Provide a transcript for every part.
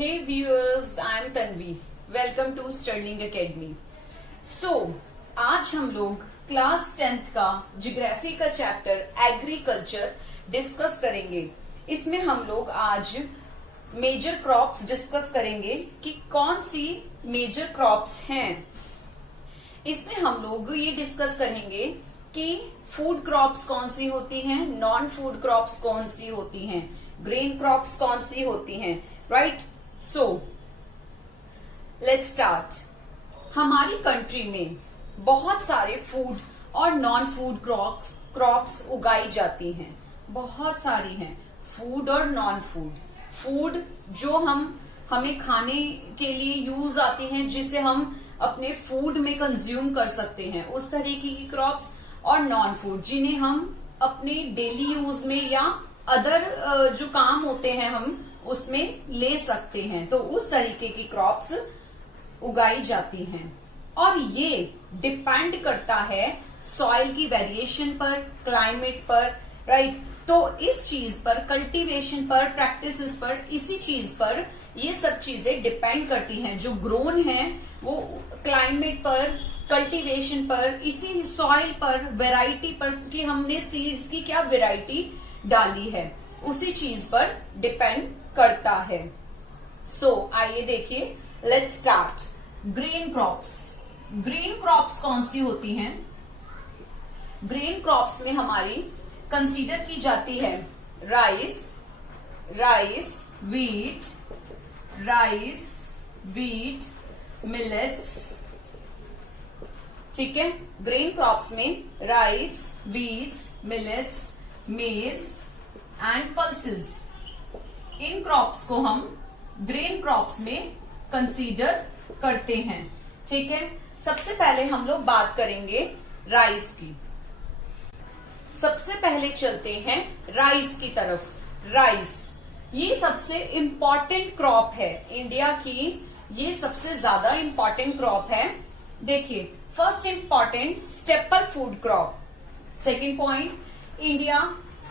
Hey viewers, I am Tanvi. Welcome to Sterling Academy. So, आज हम लोग class 10th का ज्योग्राफी का चैप्टर एग्रीकल्चर डिस्कस करेंगे। इसमें हम लोग आज मेजर क्रॉप्स डिस्कस करेंगे कि कौन सी मेजर क्रॉप्स हैं। इसमें हम लोग ये डिस्कस करेंगे कि फूड क्रॉप्स कौन सी होती हैं, नॉन फूड क्रॉप्स कौन सी होती हैं, ग्रेन क्रॉप्स कौन सी होती हैं, राइट। So let's start. हमारी कंट्री में बहुत सारे फूड और नॉन फूड क्रॉप्स उगाई जाती हैं, बहुत सारी हैं, फूड और नॉन फूड। फूड जो हमें खाने के लिए यूज आती हैं, जिसे हम अपने फूड में कंज्यूम कर सकते हैं, उस तरीके की क्रॉप्स, और नॉन फूड जिन्हें हम अपने डेली यूज में या अदर जो काम होते हैं हम उसमें ले सकते हैं, तो उस तरीके की क्रॉप्स उगाई जाती हैं। और ये डिपेंड करता है सॉइल की वेरिएशन पर, क्लाइमेट पर, राइट। तो इस चीज पर, कल्टीवेशन पर, प्रैक्टिसेस पर, इसी चीज पर ये सब चीजें डिपेंड करती हैं। जो ग्रोन है वो क्लाइमेट पर, कल्टीवेशन पर, इसी सॉइल पर, वैरायटी पर कि हमने सीड्स की क्या वैरायटी डाली है, उसी चीज पर डिपेंड करता है। सो आइए देखिए, let's start. Grain crops. Grain crops कौन सी होती हैं? ग्रेन क्रॉप्स में हमारी कंसीडर की जाती है राइस, वीट, मिलेट्स। ठीक है, ग्रेन क्रॉप्स में राइस, वीट्स, मिलेट्स, मेज एंड पल्सेस, इन क्रॉप्स को हम ग्रेन क्रॉप्स में कंसीडर करते हैं। ठीक है, सबसे पहले हम लोग बात करेंगे राइस की। सबसे पहले चलते हैं राइस की तरफ। राइस ये सबसे इम्पॉर्टेंट क्रॉप है इंडिया की, ये सबसे ज्यादा इम्पॉर्टेंट क्रॉप है। देखिए, first important staple food crop. Second point, India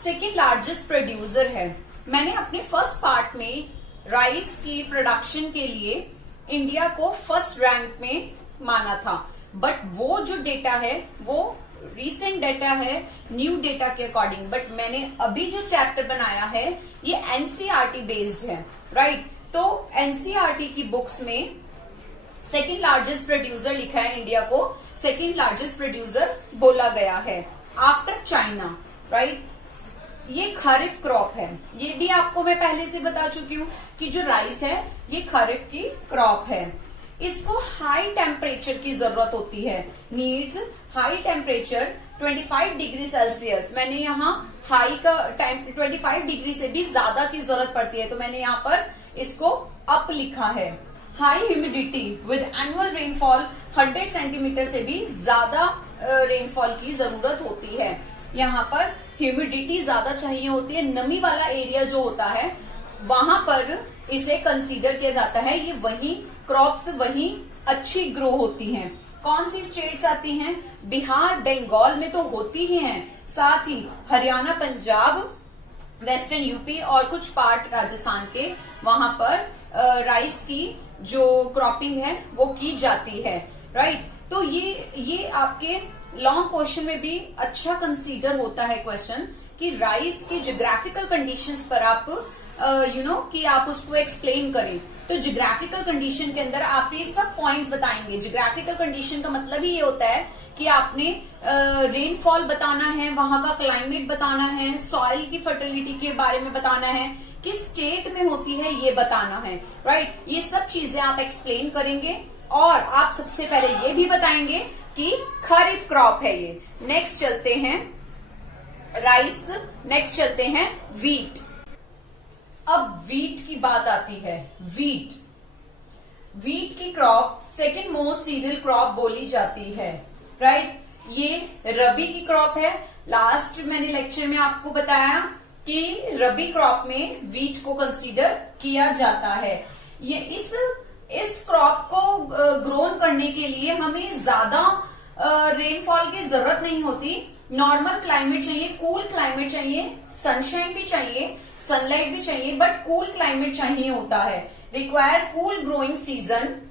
second largest producer है। मैंने अपने फर्स्ट पार्ट में राइस की प्रोडक्शन के लिए इंडिया को फर्स्ट रैंक में माना था, बट वो जो डेटा है वो रीसेंट डेटा है, न्यू डेटा के अकॉर्डिंग। बट मैंने अभी जो चैप्टर बनाया है ये एनसीईआरटी बेस्ड है, राइट। तो एनसीईआरटी की बुक्स में सेकेंड लार्जेस्ट प्रोड्यूसर लिखा है, इंडिया को सेकेंड लार्जेस्ट प्रोड्यूसर बोला गया है आफ्टर चाइना, राइट। ये खरीफ क्रॉप है, ये भी आपको मैं पहले से बता चुकी हूँ कि जो राइस है ये खरीफ की क्रॉप है। इसको हाई टेम्परेचर की जरूरत होती है, needs high temperature 25 degree Celsius. मैंने यहाँ हाई का 25 डिग्री से भी ज्यादा की जरूरत पड़ती है, तो मैंने यहाँ पर इसको अप लिखा है। High humidity with annual rainfall 100 centimetre से भी ज्यादा रेनफॉल की जरूरत होती है। यहाँ पर ह्यूमिडिटी ज्यादा चाहिए होती है, नमी वाला एरिया जो होता है वहां पर इसे कंसीडर किया जाता है। ये वही क्रॉप्स वही अच्छी ग्रो होती हैं। कौन सी स्टेट्स आती हैं? बिहार, बंगाल में तो होती ही हैं, साथ ही हरियाणा, पंजाब, वेस्टर्न यूपी और कुछ पार्ट राजस्थान के, वहां पर राइस की जो क्रॉपिंग है वो की जाती है, राइट। तो ये आपके लॉन्ग क्वेश्चन में भी अच्छा कंसीडर होता है क्वेश्चन कि राइस की ज्योग्राफिकल कंडीशंस पर आप कि आप उसको एक्सप्लेन करें। तो ज्योग्राफिकल कंडीशन के अंदर आप ये सब पॉइंट्स बताएंगे। ज्योग्राफिकल कंडीशन का मतलब ही ये होता है कि आपने रेनफॉल बताना है, वहां का क्लाइमेट बताना है, सॉइल की फर्टिलिटी के बारे में बताना है, किस स्टेट में होती है ये बताना है, राइट। ये सब चीजें आप एक्सप्लेन करेंगे और आप सबसे पहले ये भी बताएंगे कि खरीफ क्रॉप है ये। नेक्स्ट चलते हैं राइस, नेक्स्ट चलते हैं वीट। अब वीट की बात आती है। वीट की crop second most cereal crop बोली जाती है, राइट। ये रबी की क्रॉप है। लास्ट मैंने लेक्चर में आपको बताया कि रबी क्रॉप में वीट को कंसीडर किया जाता है। ये इस क्रॉप को ग्रोन करने के लिए हमें ज्यादा रेनफॉल की जरूरत नहीं होती। नॉर्मल क्लाइमेट चाहिए, कूल क्लाइमेट चाहिए, सनशाइन भी चाहिए, सनलाइट भी चाहिए, बट कूल क्लाइमेट चाहिए होता है। require cool growing season,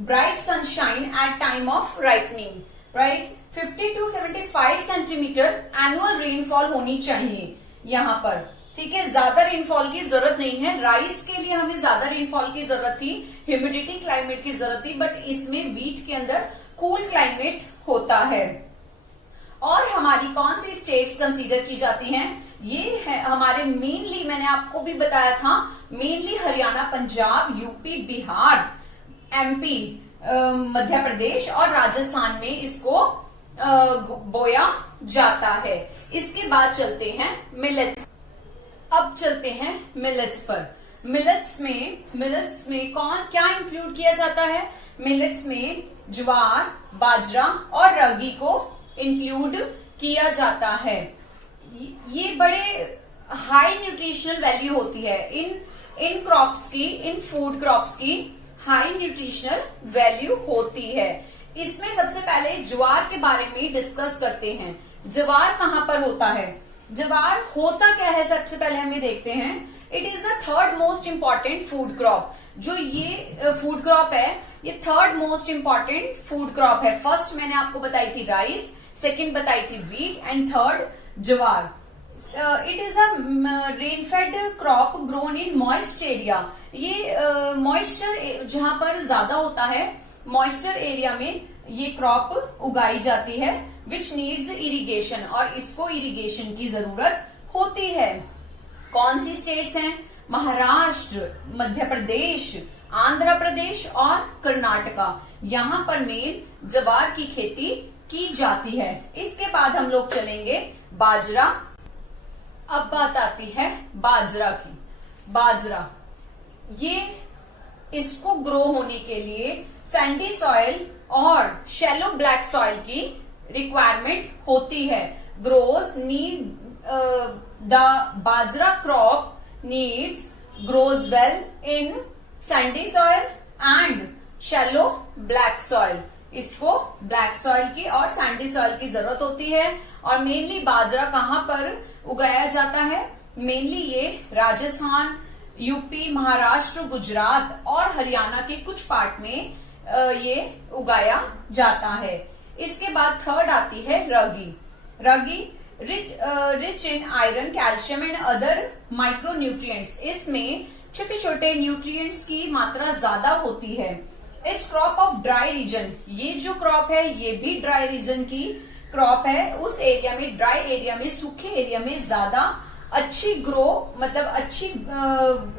bright sunshine at time of ripening, right? 50 to 75 centimetre annual rainfall होनी चाहिए यहाँ पर, ठीक है। ज्यादा रेनफॉल की जरूरत नहीं है। राइस के लिए हमें ज्यादा रेनफॉल की जरूरत थी, ह्यूमिडिटी क्लाइमेट की जरूरत थी, बट इसमें वीट के अंदर कूल क्लाइमेट होता है। और हमारी कौन सी स्टेट्स कंसीडर की जाती हैं? ये है हमारे मेनली, मैंने आपको भी बताया था, mainly Haryana, Punjab, UP, Bihar, MP, Madhya Pradesh और राजस्थान में इसको बोया जाता है। इसके बाद चलते हैं मिलेट्स। अब चलते हैं मिलेट्स पर। मिलेट्स में कौन क्या इंक्लूड किया जाता है? मिलेट्स में ज्वार, बाजरा और रागी को इंक्लूड किया जाता है। ये बड़े हाई न्यूट्रिशनल वैल्यू होती है इन क्रॉप्स की, इन फूड क्रॉप्स की हाई न्यूट्रिशनल वैल्यू होती है। इसमें सबसे पहले ज्वार के बारे में डिस्कस करते हैं। ज्वार कहां पर होता है? ज्वार होता क्या है, सबसे पहले हम ये देखते हैं। It is the third most important food crop. जो ये फूड क्रॉप है, ये third most important food crop है। फर्स्ट मैंने आपको बताई थी राइस, सेकंड बताई थी wheat and third jowar. It is a rainfed crop grown in moist area. ये मॉइस्चर जहां पर ज्यादा होता है, मॉइस्चर एरिया में ये क्रॉप उगाई जाती है, विच नीड्स इरिगेशन, और इसको इरिगेशन की जरूरत होती है। कौन सी स्टेट्स हैं? महाराष्ट्र, मध्य प्रदेश, आंध्र प्रदेश और कर्नाटका। यहाँ पर मेन ज्वार की खेती की जाती है। इसके बाद हम लोग चलेंगे बाजरा। अब बात आती है बाजरा की। बाजरा ये इसको ग्रो होने के लिए सैंडी सॉइल और शैलो ब्लैक सॉइल की रिक्वायरमेंट होती है। Grows need the bajra crop needs grows well in Sandy soil and shallow black soil. इसको ब्लैक सॉइल की और सैंडी सॉइल की जरूरत होती है। और मेनली बाजरा कहां पर उगाया जाता है? मेनली ये राजस्थान, यूपी, महाराष्ट्र, गुजरात और हरियाणा के कुछ पार्ट में ये उगाया जाता है। इसके बाद थर्ड आती है ragi. Ragi rich in iron, calcium and other micro nutrients. इसमें छोटे छोटे न्यूट्रिएंट्स की मात्रा ज्यादा होती है। It's crop of dry region. ये जो क्रॉप है ये भी ड्राई रीजन की क्रॉप है। उस एरिया में, ड्राई एरिया में, सूखे एरिया में ज्यादा अच्छी ग्रो, मतलब अच्छी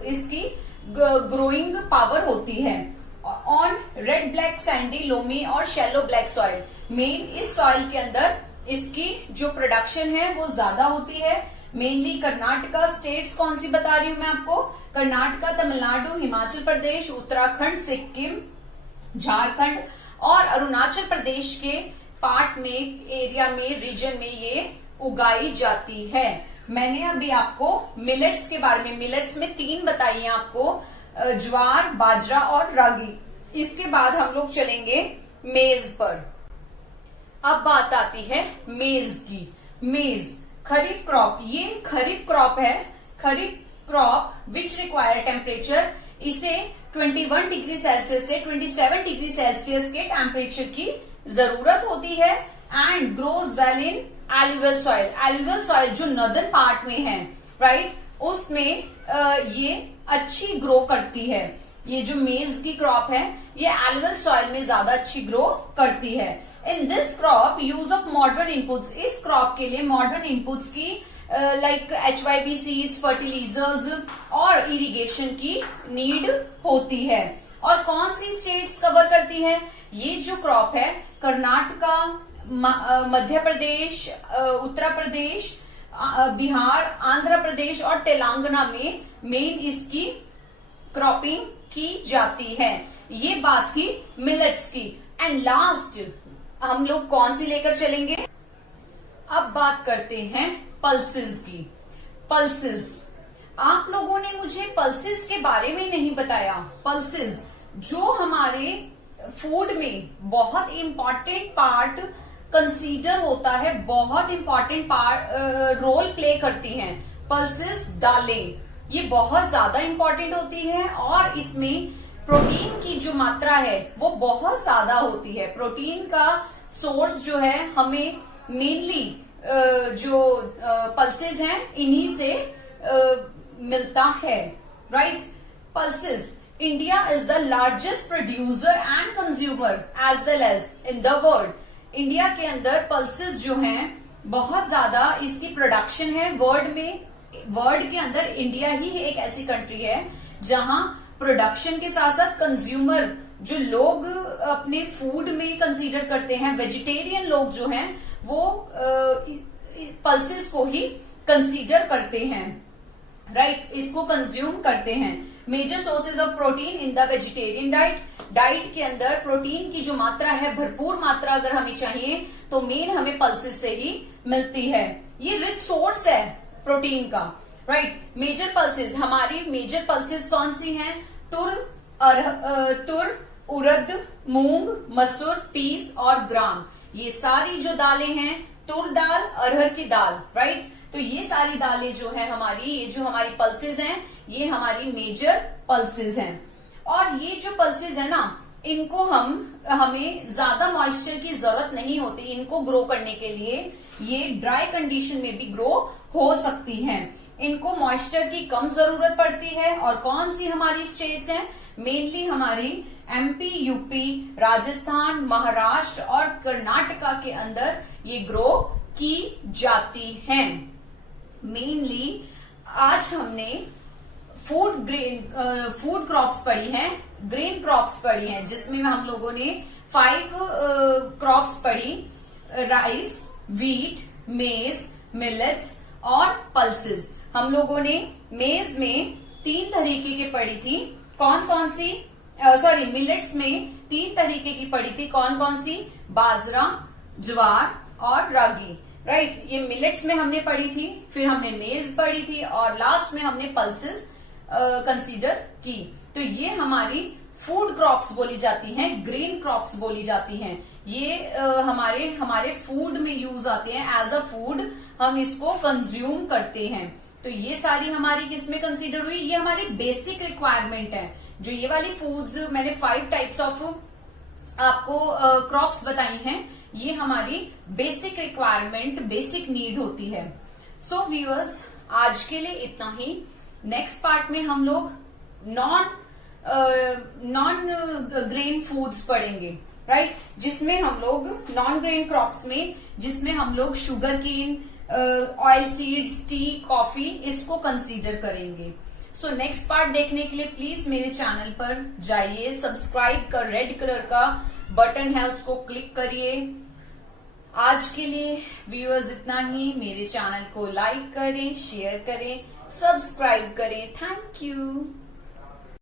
इसकी ग्रोइंग पावर होती है। On red black Sandy loamy और शैलो ब्लैक सॉइल। मेन इस सॉइल के अंदर इसकी जो प्रोडक्शन है वो ज्यादा होती है। मेनली कर्नाटका स्टेट्स कौन सी बता रही हूं मैं आपको? कर्नाटका, तमिलनाडु, हिमाचल प्रदेश, उत्तराखंड, सिक्किम, झारखंड और अरुणाचल प्रदेश के पार्ट में, एरिया में, रीजन में ये उगाई जाती है। मैंने अभी आपको मिलेट्स के बारे में, मिलेट्स में 3 बताई हैं आपको, ज्वार, बाजरा और रागी। इसके बाद हम लोग चलेंगे मेज पर। अब बात आती है मेज की। मेज खरीफ क्रॉप, ये खरीफ क्रॉप है। खरीफ क्रॉप विच रिक्वायर टेम्परेचर, इसे 21 डिग्री सेल्सियस से 27 डिग्री सेल्सियस के टेम्परेचर की जरूरत होती है। And grows well in alluvial soil. Alluvial soil जो नॉर्दर्न पार्ट में है, राइट, उसमें ये अच्छी ग्रो करती है। ये जो मेज की क्रॉप है ये एल्यूवियल सॉइल में ज्यादा अच्छी ग्रो करती है। In this crop use of modern inputs. इस क्रॉप के लिए मॉडर्न इनपुट्स की लाइक HYP सीड्स, फर्टिलाइजर्स और इरिगेशन की नीड होती है। और कौन सी स्टेट्स कवर करती है ये जो क्रॉप है? कर्नाटका, मध्य प्रदेश, उत्तर प्रदेश, बिहार, आंध्र प्रदेश और तेलंगाना में मेन इसकी क्रॉपिंग की जाती है। ये बात थी मिलेट्स की। एंड लास्ट हम लोग कौन सी लेकर चलेंगे? अब बात करते हैं पल्सेस की। पल्सेस, आप लोगों ने मुझे पल्सेस के बारे में नहीं बताया। पल्सेस जो हमारे फूड में बहुत इंपॉर्टेंट पार्ट कंसीडर होता है, बहुत इंपॉर्टेंट पार्ट रोल प्ले करती हैं। पल्सेस दालें, ये बहुत ज्यादा इंपॉर्टेंट होती है और इसमें प्रोटीन की जो मात्रा है वो बहुत ज्यादा होती है। प्रोटीन का सोर्स जो है हमें मेनली जो पल्सेस हैं इन्हीं से मिलता है, right. Pulses, India is the largest producer and consumer as well as in the world. India के अंदर पल्सेस जो हैं बहुत ज्यादा इसकी प्रोडक्शन है। वर्ल्ड के अंदर इंडिया ही एक ऐसी कंट्री है जहां प्रोडक्शन के साथ साथ कंज्यूमर जो लोग अपने फूड में कंसीडर करते हैं, वेजिटेरियन लोग जो हैं वो पल्सेस को ही कंसीडर करते हैं, राइट, इसको कंज्यूम करते हैं। Major sources of protein in the vegetarian diet के अंदर प्रोटीन की जो मात्रा है, भरपूर मात्रा अगर हमें चाहिए तो मेन हमें पल्सेस से ही मिलती है। ये रिच सोर्स है प्रोटीन का, राइट। मेजर पल्सेस, हमारी मेजर पल्सेस कौन सी हैं? तुर, उड़द, मूंग, मसूर, पीस और ग्राम। ये सारी जो दालें हैं, तुर दाल, अरहर की दाल, राइट। तो ये सारी दालें जो है हमारी, ये जो हमारी पल्सेस हैं, ये हमारी मेजर पल्सेस हैं। और ये जो पल्सेस है ना, इनको हमें ज्यादा मॉइस्चर की जरूरत नहीं होती इनको ग्रो करने के लिए। ये ड्राई कंडीशन में भी ग्रो हो सकती हैं। इनको मॉइस्चर की कम जरूरत पड़ती है। और कौन सी हमारी स्टेट्स हैं? मेनली हमारी एमपी, यूपी, राजस्थान, महाराष्ट्र और कर्नाटका के अंदर ये ग्रो की जाती हैं। मेनली आज हमने फूड क्रॉप्स पढ़ी हैं, ग्रेन क्रॉप्स पढ़ी हैं, जिसमें हम लोगों ने 5 क्रॉप्स पढ़ी, राइस, वीट, मेज, मिलेट्स और पल्सेस। हम लोगों ने मेज में 3 तरीके की पढ़ी थी, कौन कौन सी? मिलेट्स में 3 तरीके की पढ़ी थी, कौन कौन सी? बाजरा, ज्वार और रागी, राइट। ये मिलेट्स में हमने पढ़ी थी, फिर हमने मेज पढ़ी थी और लास्ट में हमने पल्सेस कंसीडर की। तो ये हमारी फूड क्रॉप्स बोली जाती हैं, ग्रेन क्रॉप्स बोली जाती हैं। ये हमारे फूड में यूज आते हैं, एज अ फूड हम इसको कंज्यूम करते हैं। तो ये सारी हमारी किसमें कंसीडर हुई? ये हमारी बेसिक रिक्वायरमेंट है। जो ये वाली फूड्स मैंने 5 टाइप्स ऑफ आपको क्रॉप्स बताई हैं, ये हमारी बेसिक रिक्वायरमेंट, बेसिक नीड होती है। सो व्यूअर्स, आज के लिए इतना ही। नेक्स्ट पार्ट में हम लोग नॉन ग्रेन फूड्स पढ़ेंगे, राइट, जिसमें हम लोग नॉन ग्रेन क्रॉप्स में, जिसमें हम लोग sugar cane, oil seeds, tea, coffee, इसको कंसीडर करेंगे। सो नेक्स्ट पार्ट देखने के लिए प्लीज मेरे चैनल पर जाइए, सब्सक्राइब का रेड कलर का बटन है उसको क्लिक करिए। आज के लिए व्यूअर्स इतना ही। मेरे चैनल को लाइक करें, शेयर करें, सब्सक्राइब करें। Thank you.